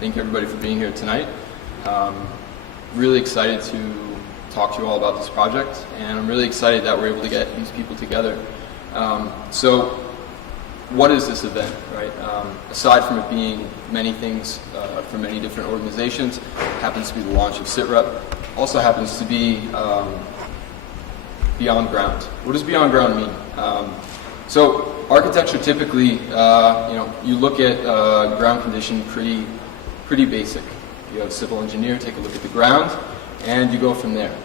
Thank you everybody for being here tonight. Really excited to talk to you all about this project, and I'm really excited that we're able to get these people together. So what is this event, right? Aside from it being many things from many different organizations, it happens to be the launch of SITREP, also happens to be Beyond Ground. What does Beyond Ground mean? So architecture typically, you look at ground condition pretty basic. You have a civil engineer take a look at the ground, and you go from there.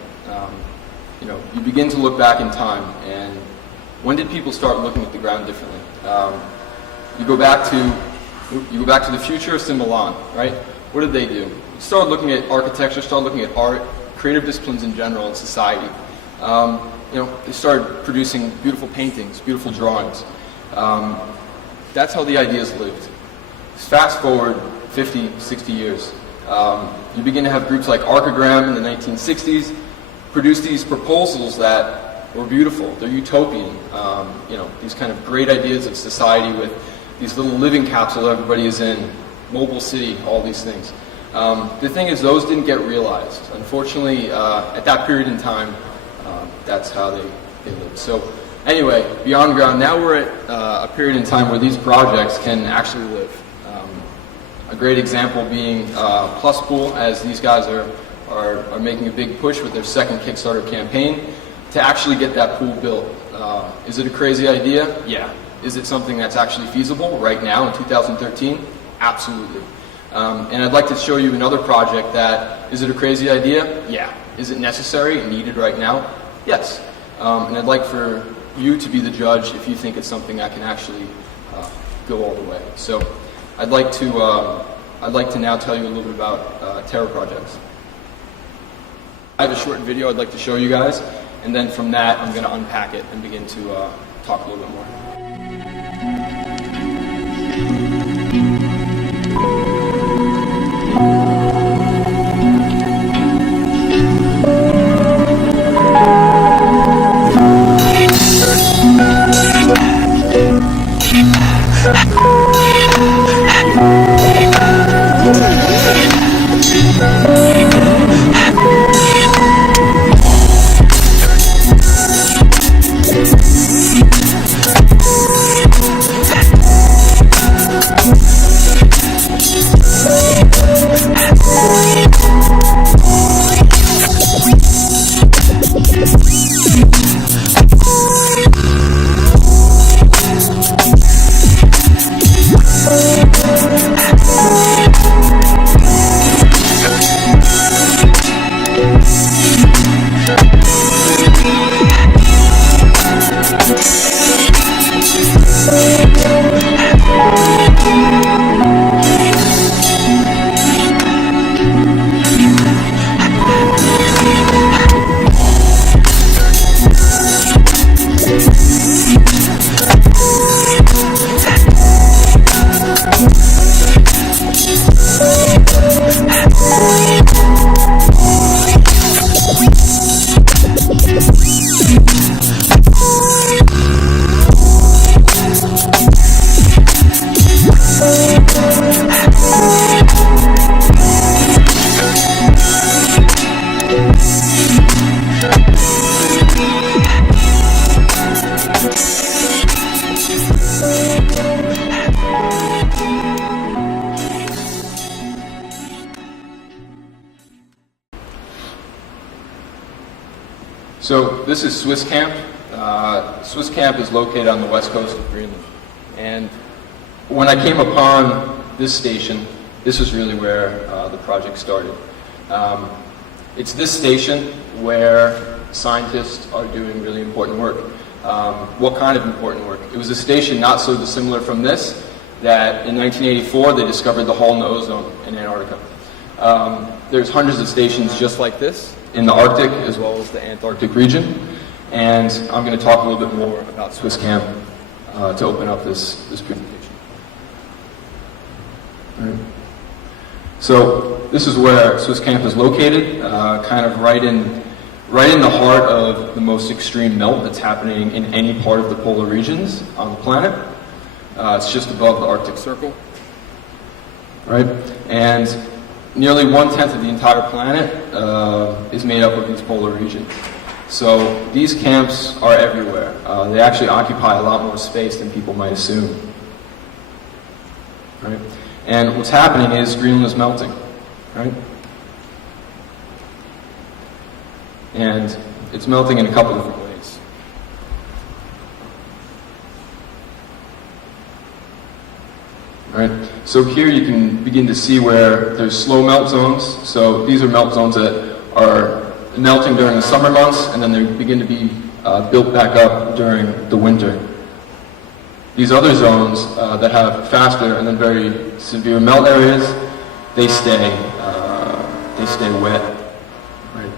You begin to look back in time, and when did people start looking at the ground differently? You go back to the futurist in Milan, right? What did they do? You started looking at architecture, started looking at art, creative disciplines in general, and society. They started producing beautiful paintings, beautiful drawings. That's how the ideas lived. Fast forward 50, 60 years. You begin to have groups like Archigram in the 1960s produce these proposals that were beautiful. They're utopian. These kind of great ideas of society with these little living capsule everybody is in, mobile city, all these things. The thing is, those didn't get realized. Unfortunately, at that period in time, that's how they lived. So anyway, Beyond Ground, now we're at a period in time where these projects can actually live. A great example being Plus Pool, as these guys are making a big push with their second Kickstarter campaign to actually get that pool built. Is it a crazy idea? Yeah. Is it something that's actually feasible right now in 2013? Absolutely. And I'd like to show you another project that, is it a crazy idea? Yeah. Is it necessary and needed right now? Yes. And I'd like for you to be the judge if you think it's something that can actually go all the way. So I'd like to now tell you a little bit about Terra projects. I have a short video I'd like to show you guys, and then from that I'm going to unpack it and begin to talk a little bit more. So this is Swiss Camp. Swiss Camp is located on the west coast of Greenland. And when I came upon this station, this is really where the project started. It's this station where scientists are doing really important work. What kind of important work? It was a station not so dissimilar from this, that in 1984 they discovered the hole in the ozone in Antarctica. There's hundreds of stations just like this in the Arctic as well as the Antarctic region, and I'm going to talk a little bit more about Swiss Camp to open up this presentation. All right. So this is where Swiss Camp is located, kind of right in the heart of the most extreme melt that's happening in any part of the polar regions on the planet. It's just above the Arctic Circle. right? And nearly 1/10 of the entire planet is made up of these polar regions. So these camps are everywhere. They actually occupy a lot more space than people might assume. Right? And what's happening is Greenland is melting. Right? And it's melting in a couple different ways. Right? So here you can begin to see where there's slow melt zones. So these are melt zones that are melting during the summer months, and then they begin to be built back up during the winter. These other zones that have faster and then very severe melt areas, they stay wet. Right?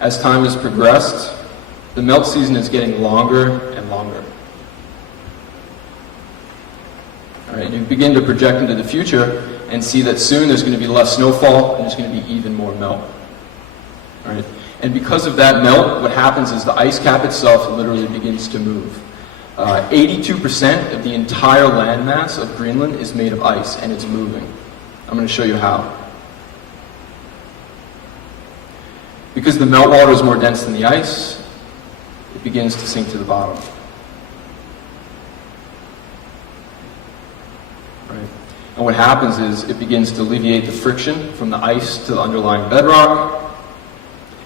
As time has progressed, the melt season is getting longer and longer. All right, you begin to project into the future and see that soon there's going to be less snowfall and there's going to be even more melt. All right? And because of that melt, what happens is the ice cap itself literally begins to move. 82% of the entire landmass of Greenland is made of ice, and it's moving. I'm going to show you how. Because the meltwater is more dense than the ice, it begins to sink to the bottom. Right? And what happens is it begins to alleviate the friction from the ice to the underlying bedrock,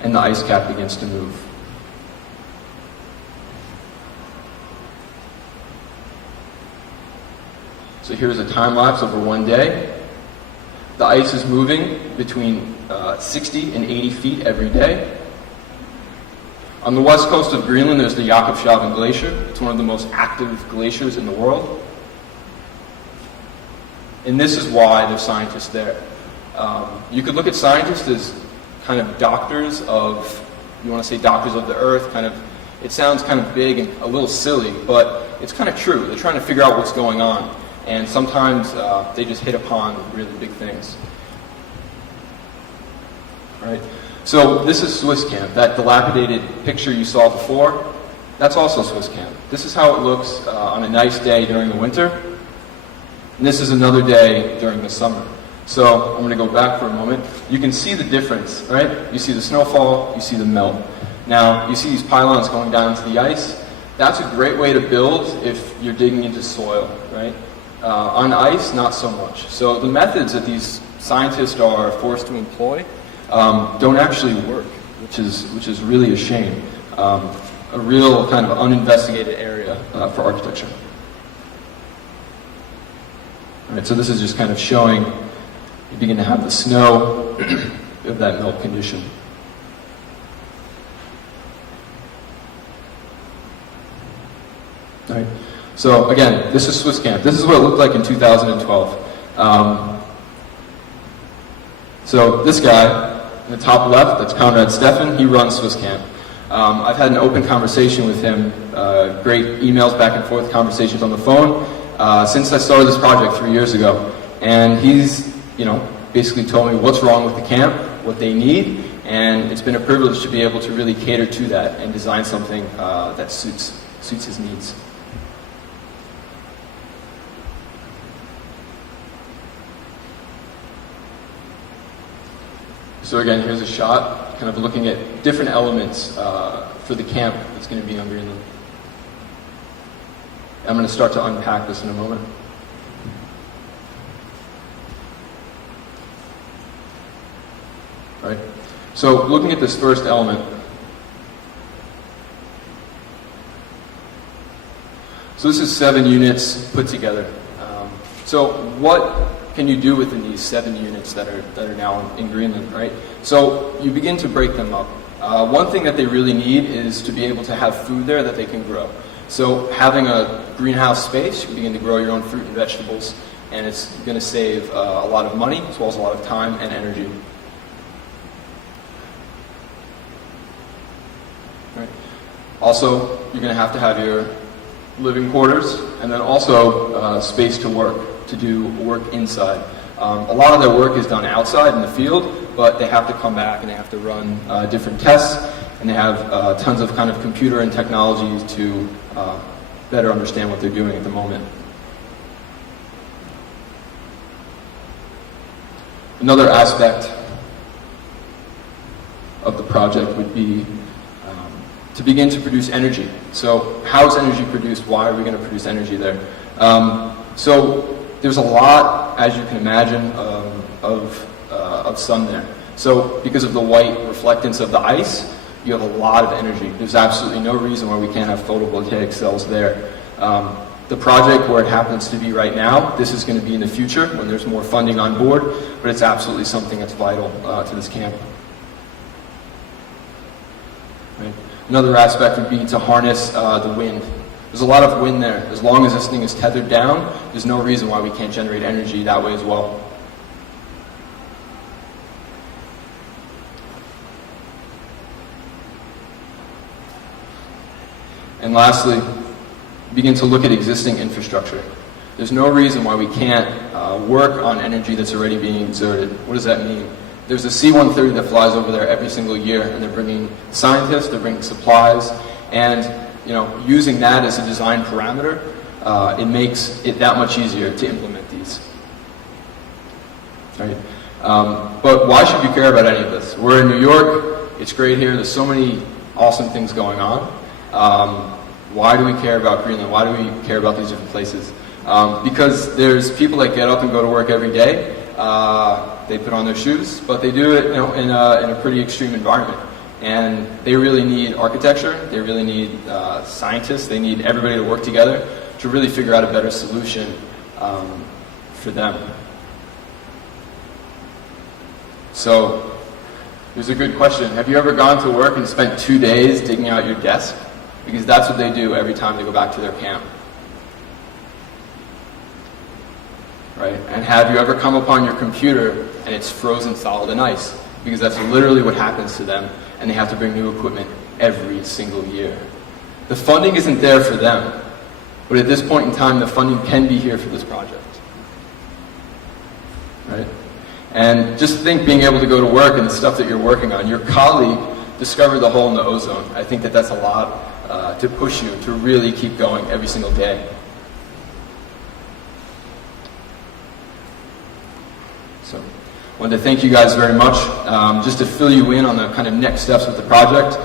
and the ice cap begins to move. So here's a time lapse over one day. The ice is moving between 60 and 80 feet every day. On the west coast of Greenland, there's the Jakobshavn Glacier. It's one of the most active glaciers in the world. And this is why there's scientists there. You could look at scientists as kind of doctors of, you want to say doctors of the earth, kind of, it sounds kind of big and a little silly, but it's kind of true. They're trying to figure out what's going on. And sometimes they just hit upon really big things. All right? So this is Swiss camp. That dilapidated picture you saw before, that's also Swiss camp. This is how it looks on a nice day during the winter. And this is another day during the summer. So I'm going to go back for a moment. You can see the difference, right? You see the snowfall, you see the melt. Now, you see these pylons going down into the ice. That's a great way to build if you're digging into soil, right? On ice, not so much. So the methods that these scientists are forced to employ don't actually work, which is really a shame. A real kind of uninvestigated area for architecture. All right, so this is just kind of showing you begin to have the snow of that melt condition. All right. So again, this is Swiss camp. This is what it looked like in 2012. So this guy in the top left, that's Conrad Steffen. He runs Swiss camp. I've had an open conversation with him, great emails back and forth, conversations on the phone, since I started this project 3 years ago. And he's, basically told me what's wrong with the camp, what they need, and it's been a privilege to be able to really cater to that and design something that suits his needs. So again, here's a shot, kind of looking at different elements for the camp that's going to be on Greenland. I'm going to start to unpack this in a moment. Right? So looking at this first element, so this is 7 units put together. So what can you do within these 7 units that are now in Greenland, right? So you begin to break them up. One thing that they really need is to be able to have food there that they can grow. So having a greenhouse space, you can begin to grow your own fruit and vegetables, and it's going to save a lot of money as well as a lot of time and energy. Right. Also, you're going to have your living quarters, and then also space to work, to do work inside. A lot of their work is done outside in the field, but they have to come back and they have to run different tests, and they have tons of kind of computer and technology to better understand what they're doing at the moment. Another aspect of the project would be to begin to produce energy. So how is energy produced? Why are we going to produce energy there? So there's a lot, as you can imagine, of sun there. So because of the white reflectance of the ice, you have a lot of energy. There's absolutely no reason why we can't have photovoltaic cells there. The project where it happens to be right now, this is going to be in the future when there's more funding on board, but it's absolutely something that's vital to this camp. Right. Another aspect would be to harness the wind. There's a lot of wind there. As long as this thing is tethered down, there's no reason why we can't generate energy that way as well. And lastly, begin to look at existing infrastructure. There's no reason why we can't work on energy that's already being exerted. What does that mean? There's a C-130 that flies over there every single year, and they're bringing scientists, they're bringing supplies, and using that as a design parameter, it makes it that much easier to implement these. Right? But why should you care about any of this? We're in New York, it's great here, there's so many awesome things going on. Why do we care about Greenland? Why do we care about these different places? Because there's people that get up and go to work every day. They put on their shoes, but they do it in a pretty extreme environment. And they really need architecture, they really need scientists, they need everybody to work together to really figure out a better solution for them. So, here's a good question. Have you ever gone to work and spent 2 days digging out your desk? Because that's what they do every time they go back to their camp. Right? And have you ever come upon your computer and it's frozen solid in ice? Because that's literally what happens to them, and they have to bring new equipment every single year. The funding isn't there for them, but at this point in time, the funding can be here for this project. Right? And just think being able to go to work and the stuff that you're working on. Your colleague discovered the hole in the ozone. I think that that's a lot to push you to really keep going every single day. So, I wanted to thank you guys very much. Just to fill you in on the kind of next steps with the project.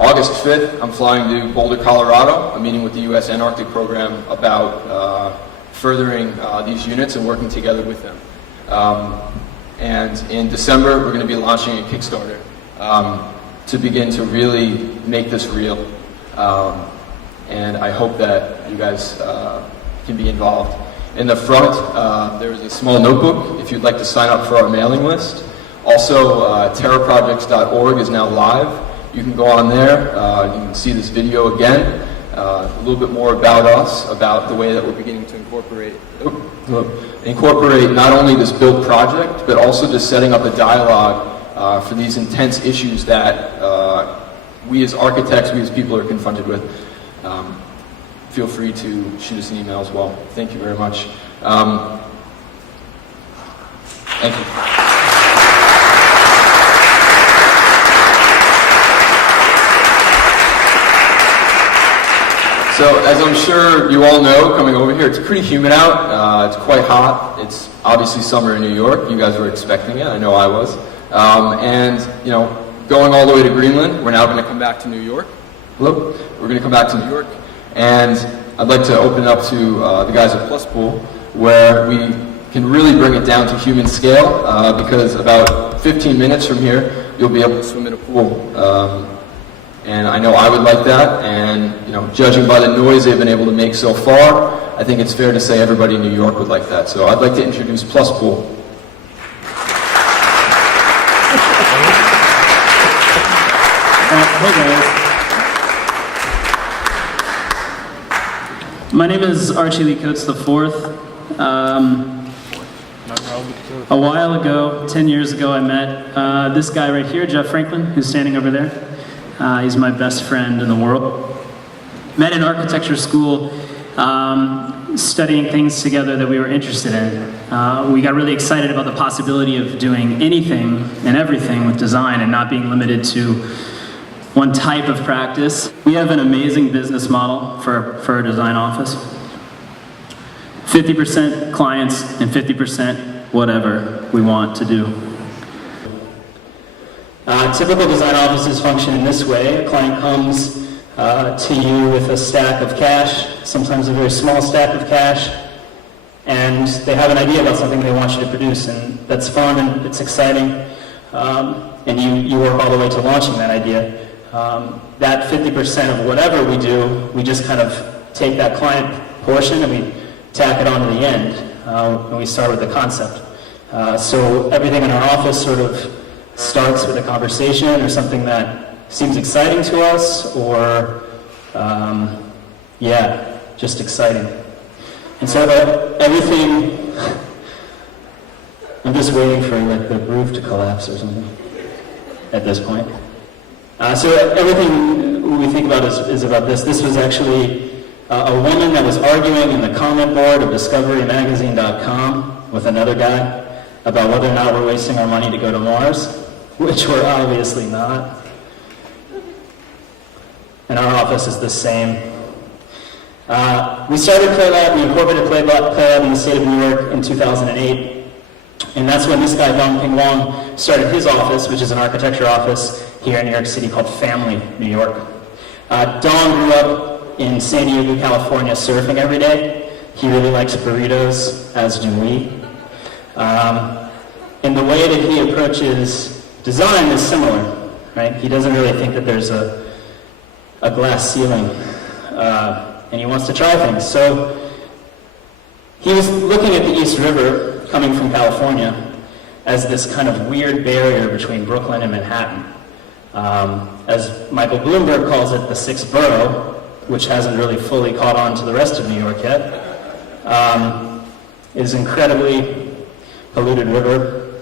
August 5th, I'm flying to Boulder, Colorado. I'm meeting with the U.S. Antarctic Program about furthering these units and working together with them. And in December, we're going to be launching a Kickstarter to begin to really make this real. And I hope that you guys can be involved. In the front, there's a small notebook if you'd like to sign up for our mailing list. Also, terraprojects.org is now live. You can go on there, you can see this video again, a little bit more about us, about the way that we're beginning to incorporate not only this build project, but also just setting up a dialogue for these intense issues that we as architects, we as people are confronted with. Feel free to shoot us an email as well. Thank you very much. Thank you. So, as I'm sure you all know, coming over here, it's pretty humid out. It's quite hot. It's obviously summer in New York. You guys were expecting it. I know I was. And, going all the way to Greenland, we're now going to come back to New York. Hello? We're going to come back to New York. And I'd like to open it up to the guys at Plus Pool, where we can really bring it down to human scale, because about 15 minutes from here, you'll be able to swim in a pool. And I know I would like that, and judging by the noise they've been able to make so far, I think it's fair to say everybody in New York would like that. So I'd like to introduce Plus Pool. Hey guys. My name is Archie Lee Coates IV. A while ago, 10 years ago, I met this guy right here, Jeff Franklin, who's standing over there. He's my best friend in the world. Met in architecture school, studying things together that we were interested in. We got really excited about the possibility of doing anything and everything with design and not being limited to one type of practice. We have an amazing business model for our design office. 50% clients and 50% whatever we want to do. Typical design offices function in this way. A client comes to you with a stack of cash, sometimes a very small stack of cash, and they have an idea about something they want you to produce, and that's fun and it's exciting, and you work all the way to launching that idea. That 50% of whatever we do, we just kind of take that client portion and we tack it on to the end, and we start with the concept. So everything in our office sort of starts with a conversation or something that seems exciting to us, or yeah, just exciting. And so everything, I'm just waiting for like the roof to collapse or something at this point. So everything we think about is about this. This was actually a woman that was arguing in the comment board of DiscoveryMagazine.com with another guy about whether or not we're wasting our money to go to Mars, which we're obviously not. And our office is the same. We started PlayLab, we incorporated PlayLab in the state of New York in 2008. And that's when this guy, Dong Ping Wong, started his office, which is an architecture office here in New York City called Family, New York. Dong grew up in San Diego, California, surfing every day. He really likes burritos, as do we. And the way that he approaches design is similar, right? He doesn't really think that there's a glass ceiling, and he wants to try things. So he was looking at the East River coming from California as this kind of weird barrier between Brooklyn and Manhattan. As Michael Bloomberg calls it, the sixth borough, which hasn't really fully caught on to the rest of New York yet, is incredibly polluted river,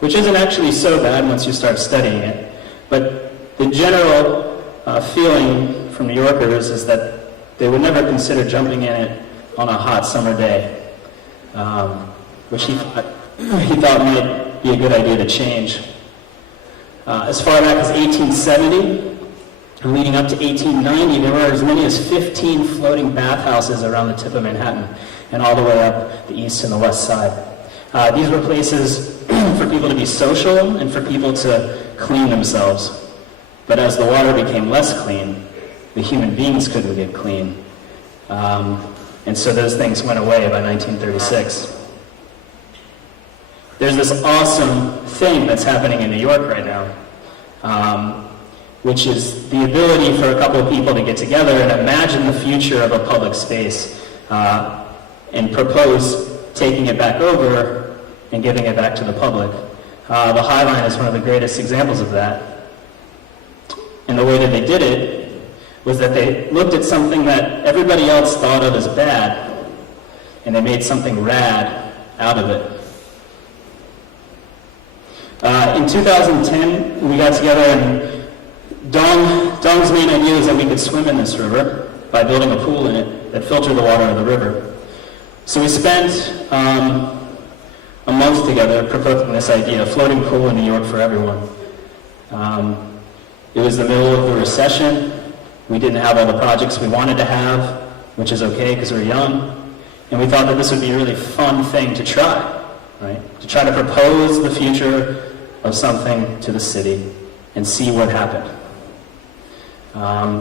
which isn't actually so bad once you start studying it. But the general feeling from New Yorkers is that they would never consider jumping in it on a hot summer day, which he thought might be a good idea to change. As far back as 1870, and leading up to 1890, there were as many as 15 floating bathhouses around the tip of Manhattan and all the way up the east and the west side. These were places for people to be social and for people to clean themselves. But as the water became less clean, the human beings couldn't get clean. And so those things went away by 1936. There's this awesome thing that's happening in New York right now, which is the ability for a couple of people to get together and imagine the future of a public space and propose taking it back over and giving it back to the public. The High Line is one of the greatest examples of that. And the way that they did it was that they looked at something that everybody else thought of as bad, and they made something rad out of it. In 2010, we got together, and Dong's main idea was that we could swim in this river by building a pool in it that filtered the water of the river. So we spent a month together proposing this idea, a floating pool in New York for everyone. It was the middle of the recession. We didn't have all the projects we wanted to have, which is okay because we're young. And we thought that this would be a really fun thing to try, right? To try to propose the future of something to the city and see what happened.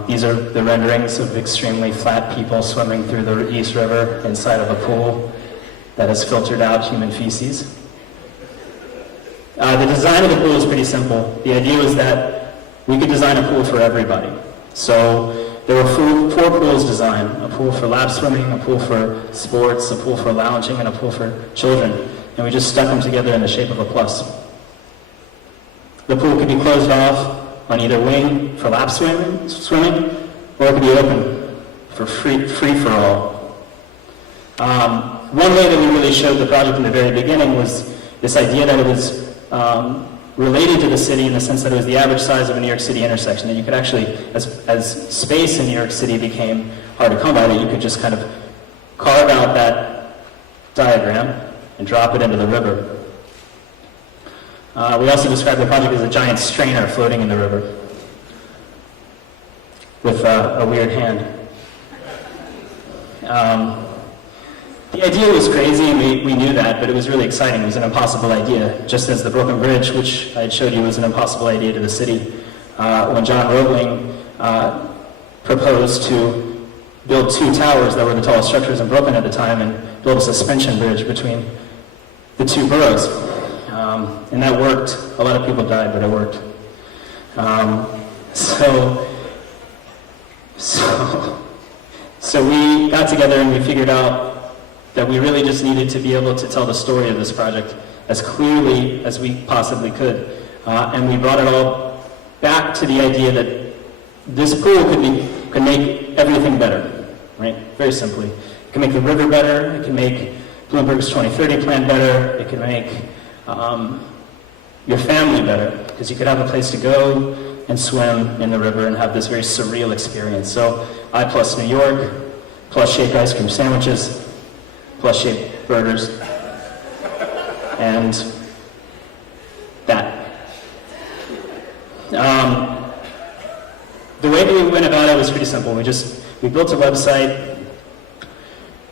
These are the renderings of extremely flat people swimming through the East River inside of a pool that has filtered out human feces. The design of the pool is pretty simple. The idea was that we could design a pool for everybody. So there were four pools designed: a pool for lap swimming, a pool for sports, a pool for lounging, and a pool for children. And we just stuck them together in the shape of a plus. The pool could be closed off on either wing for lap swimming, or it could be open for free for all. One way that we really showed the project in the very beginning was this idea that it was related to the city in the sense that it was the average size of a New York City intersection, that you could actually, as space in New York City became hard to come by, that you could just kind of carve out that diagram and drop it into the river. We also described the project as a giant strainer floating in the river with a weird hand. The idea was crazy, and we knew that, but it was really exciting. It was an impossible idea, just as the broken bridge, which I had showed you was an impossible idea to the city. When John Roebling proposed to build 2 towers that were the tallest structures in Brooklyn at the time and build a suspension bridge between the 2 boroughs. And that worked. A lot of people died, but it worked. So we got together and we figured out that we really just needed to be able to tell the story of this project as clearly as we possibly could. And we brought it all back to the idea that this pool could make everything better, right? Very simply. It can make the river better, it can make Bloomberg's 2030 plan better, it can make your family better, because you could have a place to go and swim in the river and have this very surreal experience. So I plus New York, plus shaped ice cream sandwiches, plus shaped burgers, and that. The way that we went about it was pretty simple. We built a website,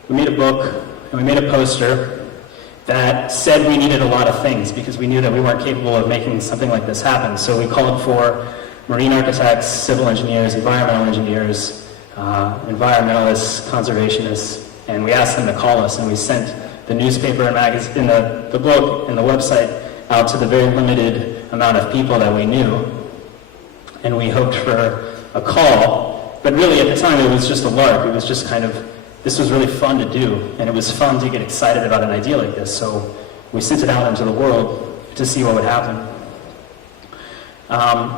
we made a book, and we made a poster that said we needed a lot of things because we knew that we weren't capable of making something like this happen. So we called for marine architects, civil engineers, environmental engineers, environmentalists, conservationists, and we asked them to call us, and we sent the newspaper and magazine, the book and the website out to the very limited amount of people that we knew, and we hoped for a call. But really at the time it was just a lark. It was just kind of, this was really fun to do, and it was fun to get excited about an idea like this, so we sent it out into the world to see what would happen.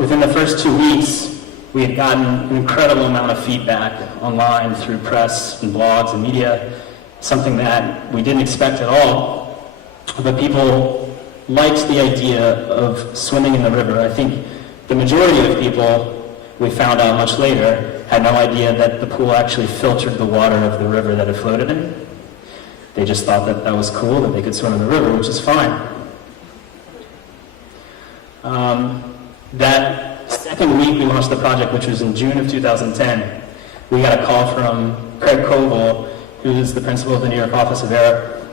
Within the first 2 weeks, we had gotten an incredible amount of feedback online through press and blogs and media, something that we didn't expect at all, but people liked the idea of swimming in the river. I think the majority of people, we found out much later, had no idea that the pool actually filtered the water of the river that it floated in. They just thought that that was cool, that they could swim in the river, which is fine. That second week we launched the project, which was in June of 2010, we got a call from Craig Koval, who is the principal of the New York office of Arup.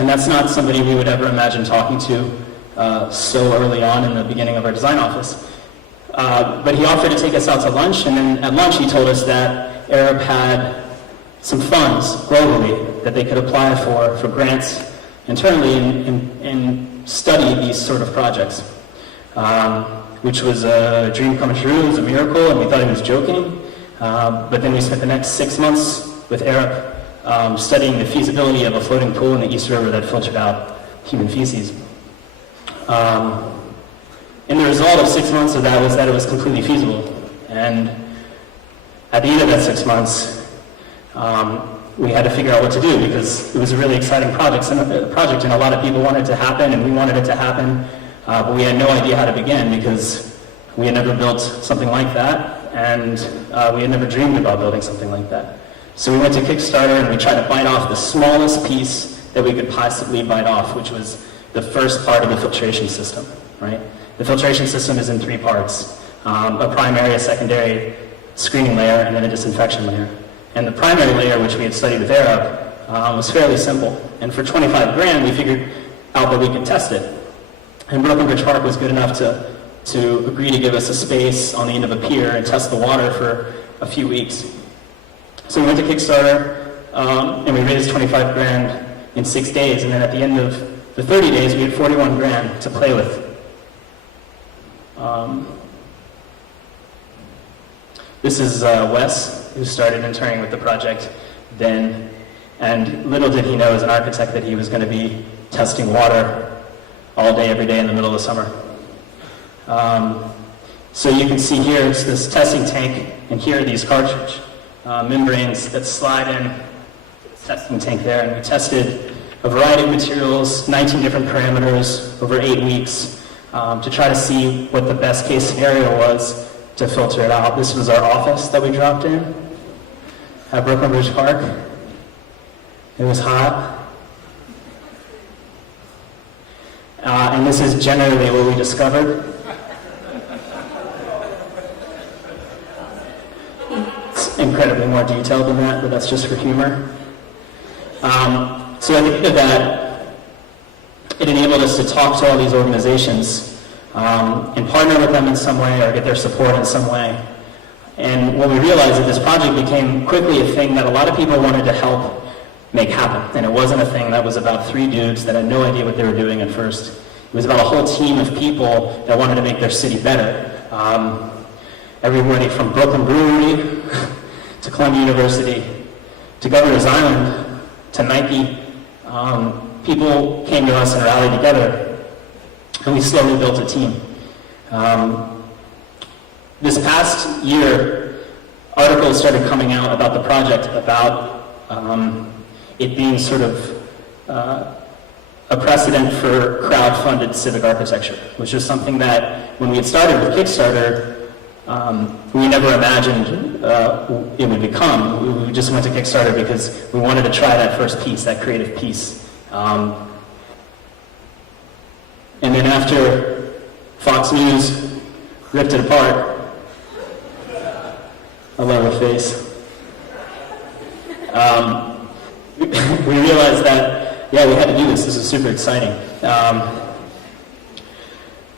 And that's not somebody we would ever imagine talking to so early on in the beginning of our design office. But he offered to take us out to lunch, and then at lunch he told us that Arup had some funds globally that they could apply for grants internally and study these sort of projects, which was a dream come true. It was a miracle, and we thought he was joking. But then we spent the next 6 months with Arup studying the feasibility of a floating pool in the East River that filtered out human feces. And the result of 6 months of that was that it was completely feasible. And at the end of that 6 months, we had to figure out what to do because it was a really exciting project, and a lot of people wanted it to happen, and we wanted it to happen, but we had no idea how to begin because we had never built something like that, and we had never dreamed about building something like that. So we went to Kickstarter and we tried to bite off the smallest piece that we could possibly bite off, which was the first part of the filtration system, right? The filtration system is in 3 parts, a primary, a secondary screening layer, and then a disinfection layer. And the primary layer, which we had studied with Arup, was fairly simple. And for 25 grand, we figured out that we could test it. And Brooklyn Bridge Park was good enough to agree to give us a space on the end of a pier and test the water for a few weeks. So we went to Kickstarter, and we raised 25 grand in 6 days. And then at the end of the 30 days, we had 41 grand to play with. This is Wes, who started interning with the project then, and little did he know as an architect that he was going to be testing water all day, every day in the middle of the summer. So you can see here, it's this testing tank, and here are these cartridge membranes that slide in the testing tank there, and we tested a variety of materials, 19 different parameters over 8 weeks, to try to see what the best case scenario was to filter it out. This was our office that we dropped in at Brooklyn Bridge Park. It was hot. And this is generally what we discovered. It's incredibly more detailed than that, but that's just for humor. So at the end of that, it enabled us to talk to all these organizations and partner with them in some way or get their support in some way. And what we realized that this project became quickly a thing that a lot of people wanted to help make happen. And it wasn't a thing that was about 3 dudes that had no idea what they were doing at first. It was about a whole team of people that wanted to make their city better. Everybody from Brooklyn Brewery to Columbia University to Governor's Island to Nike. People came to us and rallied together, and we slowly built a team. This past year, articles started coming out about the project, about it being sort of a precedent for crowd-funded civic architecture, which is something that when we had started with Kickstarter, we never imagined it would become. We just went to Kickstarter because we wanted to try that first piece, that creative piece. And then after Fox News ripped it apart, I love her face. We realized that, yeah, we had to do this. This is super exciting.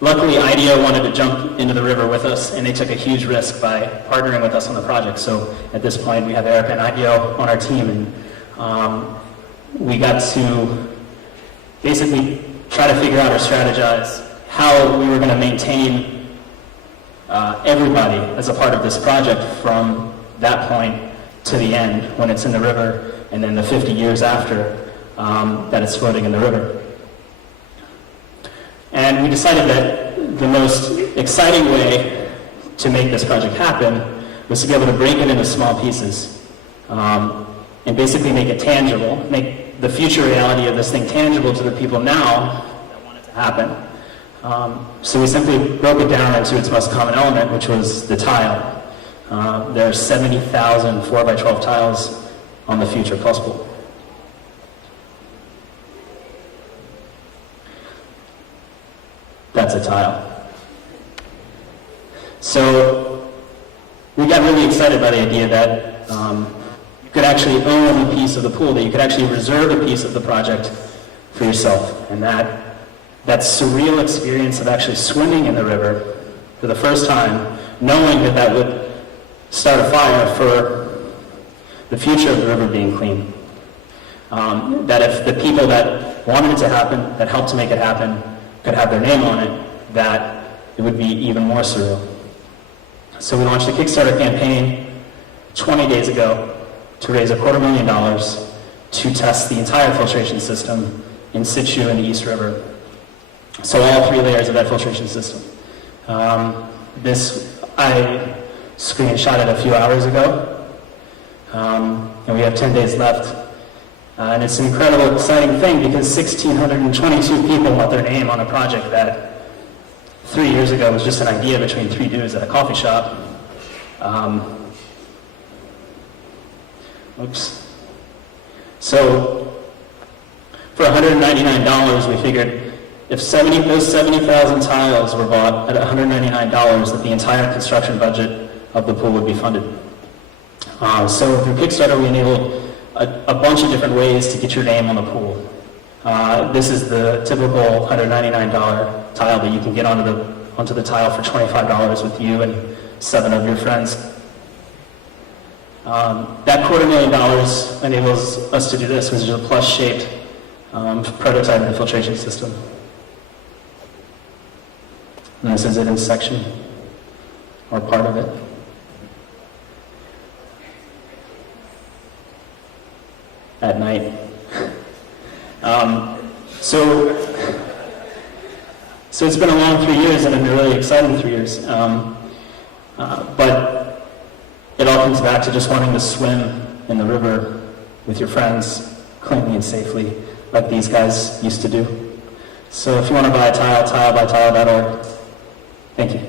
Luckily, IDEO wanted to jump into the river with us, and they took a huge risk by partnering with us on the project. So at this point, we have Erica and IDEO on our team, and we got to basically try to figure out or strategize how we were going to maintain everybody as a part of this project from that point to the end when it's in the river, and then the 50 years after that it's floating in the river. And we decided that the most exciting way to make this project happen was to be able to break it into small pieces and basically make it tangible, make the future reality of this thing tangible to the people now that want it to happen. So we simply broke it down into its most common element, which was the tile. There are 70,000 4x12 tiles on the future Pulse Pool. That's a tile. So we got really excited by the idea that you could actually own a piece of the pool, that you could actually reserve a piece of the project for yourself, and that surreal experience of actually swimming in the river for the first time, knowing that that would start a fire for the future of the river being clean. That if the people that wanted it to happen, that helped to make it happen, could have their name on it, that it would be even more surreal. So we launched a Kickstarter campaign 20 days ago to raise $250,000 to test the entire filtration system in situ in the East River. So all 3 layers of that filtration system. This I screenshotted a few hours ago, and we have 10 days left. And it's an incredible, exciting thing because 1,622 people want their name on a project that 3 years ago was just an idea between 3 dudes at a coffee shop. So for $199, we figured if those 70,000 tiles were bought at $199, that the entire construction budget of the pool would be funded. So through Kickstarter, we enabled a bunch of different ways to get your name on the pool. This is the typical $199 tile that you can get onto the tile for $25 with you and 7 of your friends. That $250,000 enables us to do this, which is a plus-shaped prototype of the filtration system. And this is it in section, or part of it. At night. So it's been a long 3 years and a really exciting 3 years. But it all comes back to just wanting to swim in the river with your friends, cleanly and safely, like these guys used to do. So if you want to buy a tile, tilebytile.org. Thank you.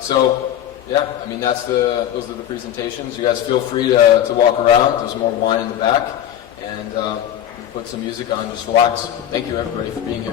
So, yeah, I mean, those are the presentations. You guys feel free to walk around. There's more wine in the back. And put some music on, just relax. Thank you everybody for being here.